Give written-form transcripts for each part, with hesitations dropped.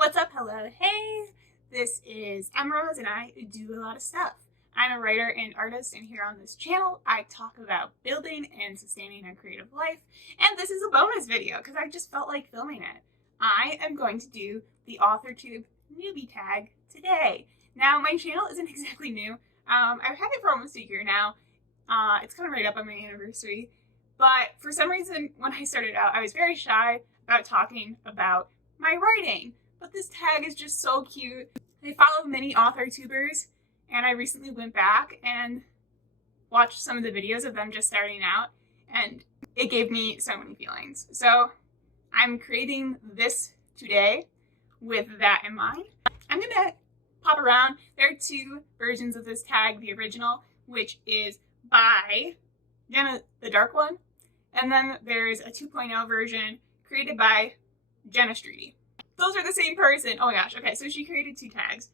What's up? Hello. Hey, this is Emerald and I do a lot of stuff. I'm a writer and artist, and here on this channel I talk about building and sustaining a creative life, and this is a bonus video because I just felt like filming it. I am going to do the AUTHORTUBE newbie tag today. Now, my channel isn't exactly new. I've had it for almost a year now. It's coming right up on my anniversary, but for some reason when I started out I was very shy about talking about my writing. But this tag is just so cute. I follow many AUTHORTubers, and I recently went back and watched some of the videos of them just starting out, and it gave me so many feelings. So I'm creating this today with that in mind. I'm gonna pop around. There are two versions of this tag, the original, which is by Jenna, the dark one, and then there's a 2.0 version created by Jenna Streety. Those are the same person. Oh my gosh. Okay, so she created two tags.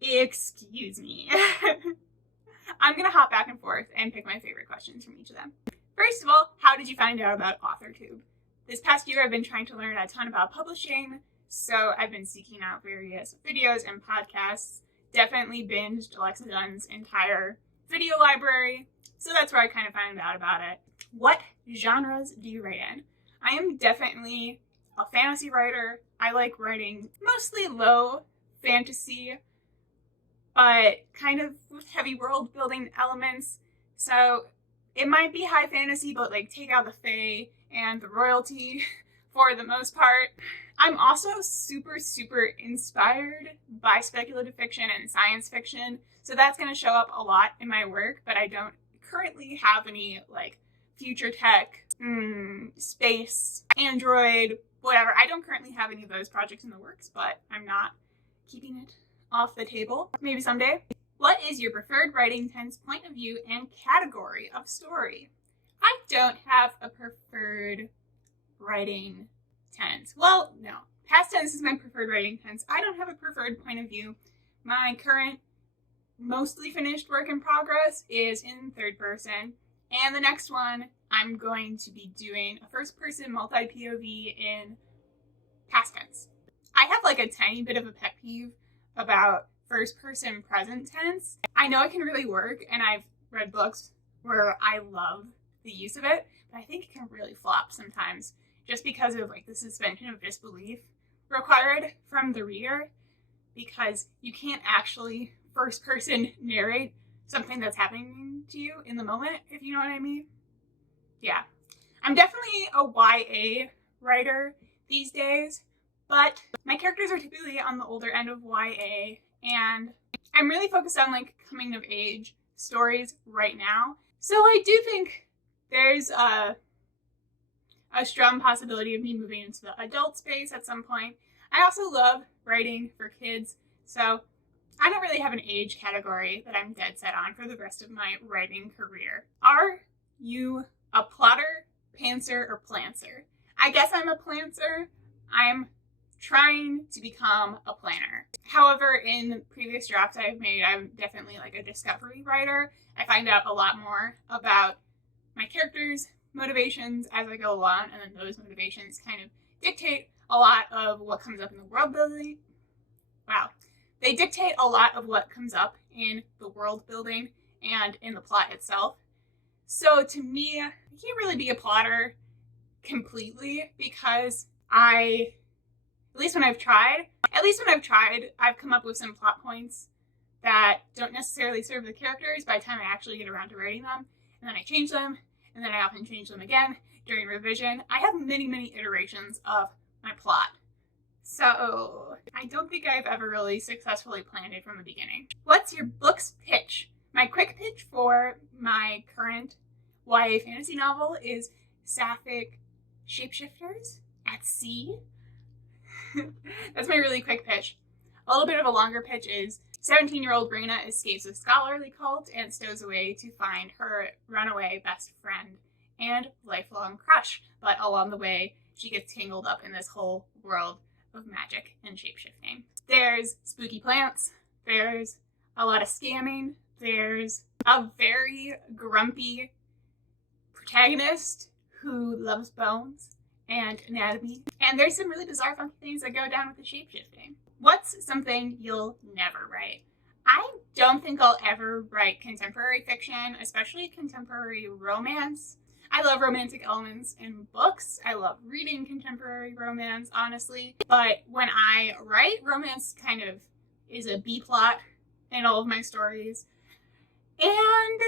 Excuse me. I'm gonna hop back and forth and pick my favorite questions from each of them. First of all, how did you find out about AUTHORTUBE? This past year I've been trying to learn a ton about publishing, so I've been seeking out various videos and podcasts. Definitely binged Alexa Dunn's entire video library, so that's where I kind of found out about it. What genres do you write in? I am definitely a fantasy writer. I like writing mostly low fantasy, but kind of with heavy world building elements. So it might be high fantasy, but like take out the fae and the royalty for the most part. I'm also super inspired by speculative fiction and science fiction. So that's going to show up a lot in my work, but I don't currently have any like future tech, space, Android, whatever. I don't currently have any of those projects in the works, but I'm not keeping it off the table. Maybe someday. What is your preferred writing tense, point of view, and category of story? I don't have a preferred writing tense. Well, no. Past tense is my preferred writing tense. I don't have a preferred point of view. My current mostly finished work in progress is in third person, and the next one I'm going to be doing a first-person multi-POV in past tense. I have like a tiny bit of a pet peeve about first-person present tense. I know it can really work, and I've read books where I love the use of it, but I think it can really flop sometimes just because of like the suspension of disbelief required from the reader, because you can't actually first-person narrate something that's happening to you in the moment, if you know what I mean. Yeah, I'm definitely a YA writer these days, but my characters are typically on the older end of YA, and I'm really focused on like coming of age stories right now. So I do think there's a strong possibility of me moving into the adult space at some point. I also love writing for kids, so I don't really have an age category that I'm dead set on for the rest of my writing career. Are you a plotter, pantser, or planter? I guess I'm a planter. I'm trying to become a planner. However, in previous drafts I've made, I'm definitely like a discovery writer. I find out a lot more about my characters' motivations as I go along, and then those motivations kind of dictate a lot of what comes up in the world building. Wow. They dictate a lot of what comes up in the world building and in the plot itself. So to me, I can't really be a plotter completely because at least when I've tried, I've come up with some plot points that don't necessarily serve the characters by the time I actually get around to writing them. And then I change them, and then I often change them again during revision. I have many iterations of my plot. So I don't think I've ever really successfully planned it from the beginning. What's your book's pitch? My quick pitch for my current YA fantasy novel is Sapphic Shapeshifters at Sea. That's my really quick pitch. A little bit of a longer pitch is 17-year-old Raina escapes a scholarly cult and stows away to find her runaway best friend and lifelong crush. But along the way, she gets tangled up in this whole world of magic and shapeshifting. There's spooky plants, there's a lot of scamming, there's a very grumpy protagonist who loves bones and anatomy. And there's some really bizarre funky things that go down with the shape-shifting. What's something you'll never write? I don't think I'll ever write contemporary fiction, especially contemporary romance. I love romantic elements in books. I love reading contemporary romance, honestly. But when I write, romance kind of is a B-plot in all of my stories. And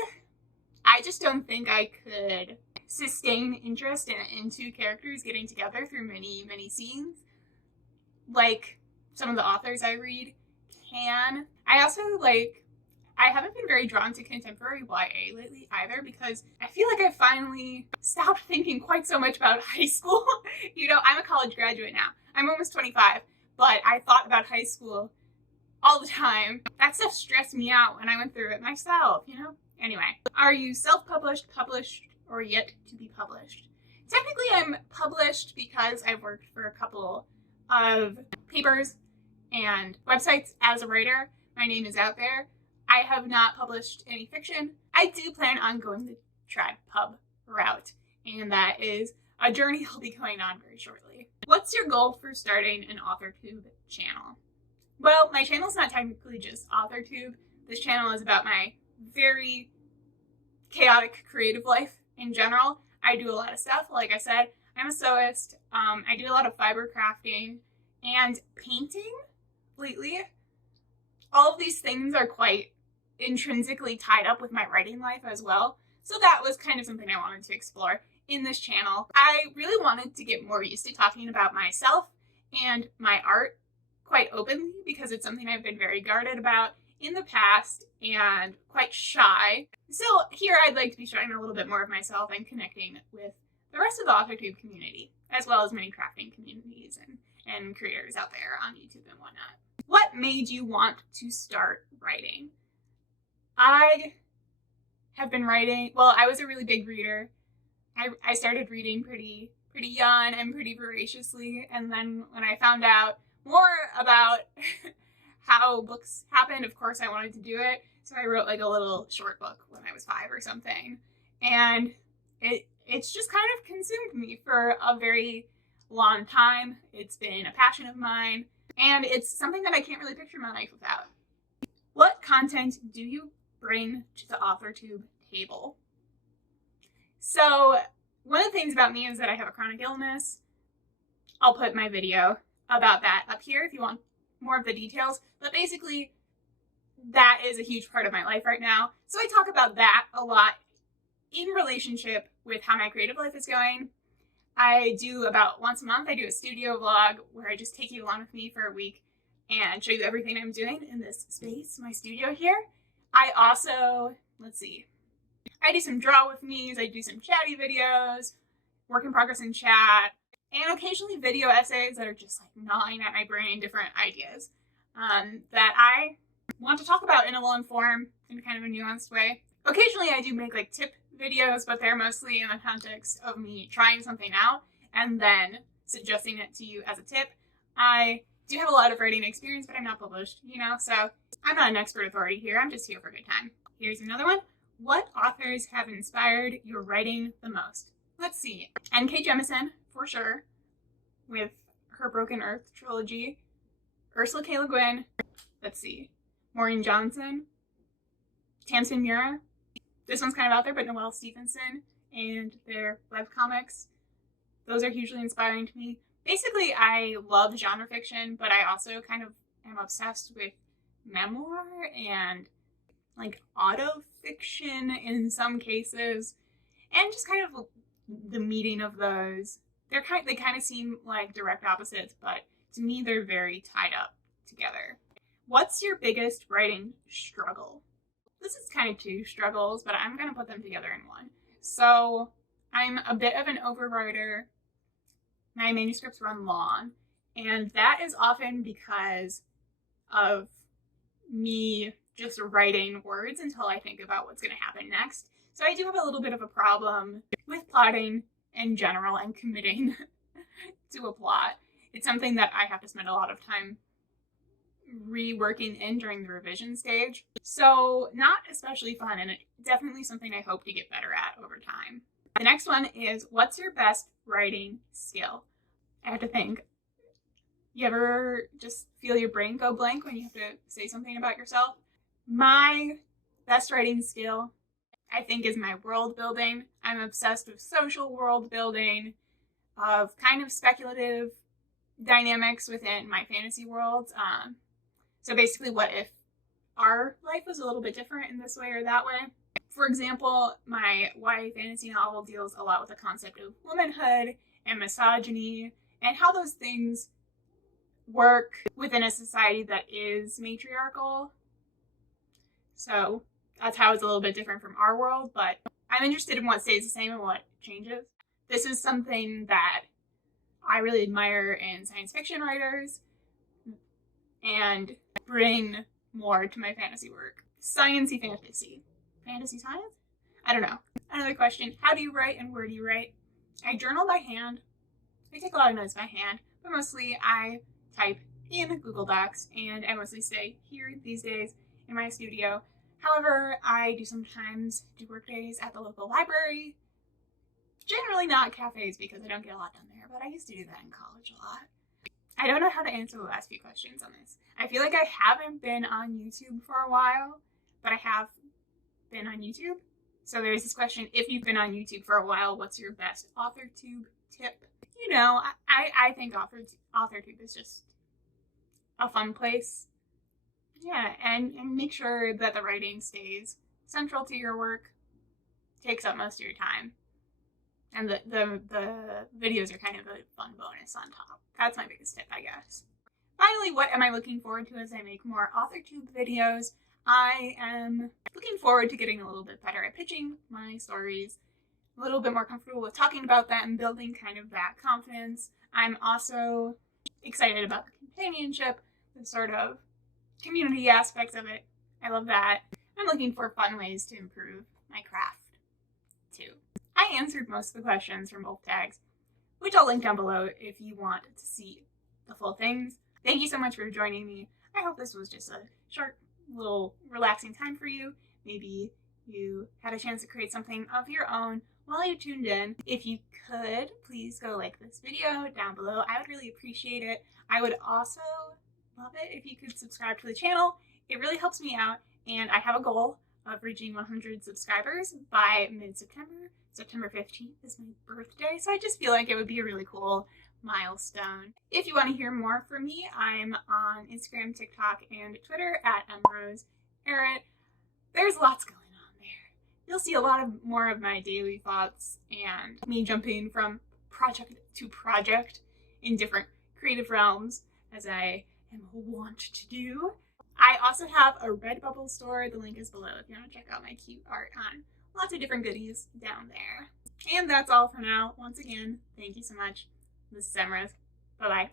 I just don't think I could sustain interest in two characters getting together through many, many scenes like some of the authors I read can. I also I haven't been very drawn to contemporary YA lately either, because I feel like I finally stopped thinking quite so much about high school. You know, I'm a college graduate now. I'm almost 25, but I thought about high school all the time. That stuff stressed me out when I went through it myself, you know? Anyway, are you self-published, published, or yet to be published? Technically, I'm published because I've worked for a couple of papers and websites as a writer. My name is out there. I have not published any fiction. I do plan on going the trad pub route, and that is a journey I'll be going on very shortly. What's your goal for starting an AuthorTube channel? Well, my channel is not technically just AuthorTube. This channel is about my very chaotic creative life in general. I do a lot of stuff. Like I said, I'm a sewist. I do a lot of fiber crafting and painting lately. All of these things are quite intrinsically tied up with my writing life as well. So that was kind of something I wanted to explore in this channel. I really wanted to get more used to talking about myself and my art quite openly, because it's something I've been very guarded about in the past and quite shy. So here I'd like to be showing a little bit more of myself and connecting with the rest of the AuthorTube community, as well as many crafting communities and creators out there on YouTube and whatnot. What made you want to start writing? I have been writing, well, I was a really big reader. I started reading pretty young and pretty voraciously, and then when I found out more about how books happen, of course I wanted to do it. So I wrote like a little short book when I was 5 or something, and it's just kind of consumed me for a very long time. It's been a passion of mine, and it's something that I can't really picture my life without. What content do you bring to the AuthorTube table? So one of the things about me is that I have a chronic illness. I'll put my video about that up here if you want more of the details, but basically that is a huge part of my life right now. So I talk about that a lot in relationship with how my creative life is going. I do about once a month, I do a studio vlog where I just take you along with me for a week and show you everything I'm doing in this space, my studio here. I also, I do some draw with me's, I do some chatty videos, work in progress in chat, and occasionally video essays that are just like gnawing at my brain, different ideas that I want to talk about in a long form in kind of a nuanced way. Occasionally I do make like tip videos, but they're mostly in the context of me trying something out and then suggesting it to you as a tip. I do have a lot of writing experience, but I'm not published, you know, so I'm not an expert authority here. I'm just here for a good time. Here's another one. What authors have inspired your writing the most? Let's see. N.K. Jemisin, for sure, with her Broken Earth trilogy. Ursula K. Le Guin. Let's see. Maureen Johnson. Tamsin Muir. This one's kind of out there, but Noelle Stevenson and their webcomics. Those are hugely inspiring to me. Basically, I love genre fiction, but I also kind of am obsessed with memoir and like auto fiction in some cases, and just kind of the meeting of those. They kind of seem like direct opposites, but to me they're very tied up together. What's your biggest writing struggle? This is kind of 2 struggles, but I'm gonna put them together in one. So I'm a bit of an overwriter. My manuscripts run long, and that is often because of me just writing words until I think about what's going to happen next. So I do have a little bit of a problem with plotting in general and committing to a plot. It's something that I have to spend a lot of time reworking in during the revision stage. So not especially fun, and it's definitely something I hope to get better at over time. The next one is, what's your best writing skill. I have to think. You ever just feel your brain go blank when you have to say something about yourself? My best writing skill, I think, is my world building. I'm obsessed with social world building, of kind of speculative dynamics within my fantasy worlds. So basically, what if our life was a little bit different in this way or that way? For example, my YA fantasy novel deals a lot with the concept of womanhood and misogyny and how those things work within a society that is matriarchal. So that's how it's a little bit different from our world, but I'm interested in what stays the same and what changes. This is something that I really admire in science fiction writers and bring more to my fantasy work. Sciencey fantasy. Fantasy science? I don't know. Another question, how do you write and where do you write? I journal by hand. I take a lot of notes by hand, but mostly I type in Google Docs, and I mostly stay here these days in my studio. However, I do sometimes do work days at the local library. Generally not cafes because I don't get a lot done there, but I used to do that in college a lot. I don't know how to answer the last few questions on this. I feel like I haven't been on YouTube for a while, but I have been on YouTube. So there's this question, if you've been on YouTube for a while, what's your best AuthorTube tip? You know, I think AuthorTube is just a fun place. Yeah, and make sure that the writing stays central to your work, takes up most of your time. And the videos are kind of a fun bonus on top. That's my biggest tip, I guess. Finally, what am I looking forward to as I make more AuthorTube videos? I am looking forward to getting a little bit better at pitching my stories, a little bit more comfortable with talking about that and building kind of that confidence. I'm also excited about the companionship, the sort of community aspects of it. I love that. I'm looking for fun ways to improve my craft, too. I answered most of the questions from both tags, which I'll link down below if you want to see the full things. Thank you so much for joining me. I hope this was just a short, little relaxing time for you. Maybe you had a chance to create something of your own while you tuned in. If you could, please go like this video down below. I would really appreciate it. I would also love it if you could subscribe to the channel. It really helps me out, and I have a goal of reaching 100 subscribers by mid-September. September 15th is my birthday, so I just feel like it would be a really cool milestone. If you want to hear more from me, I'm on Instagram, TikTok, and Twitter at mrosearrett. There's lots going on there. You'll see a lot more of my daily thoughts and me jumping from project to project in different creative realms, as I am wont to do. I also have a Redbubble store. The link is below if you want to check out my cute art on lots of different goodies down there. And that's all for now. Once again, thank you so much. This is Emrose. Bye-bye.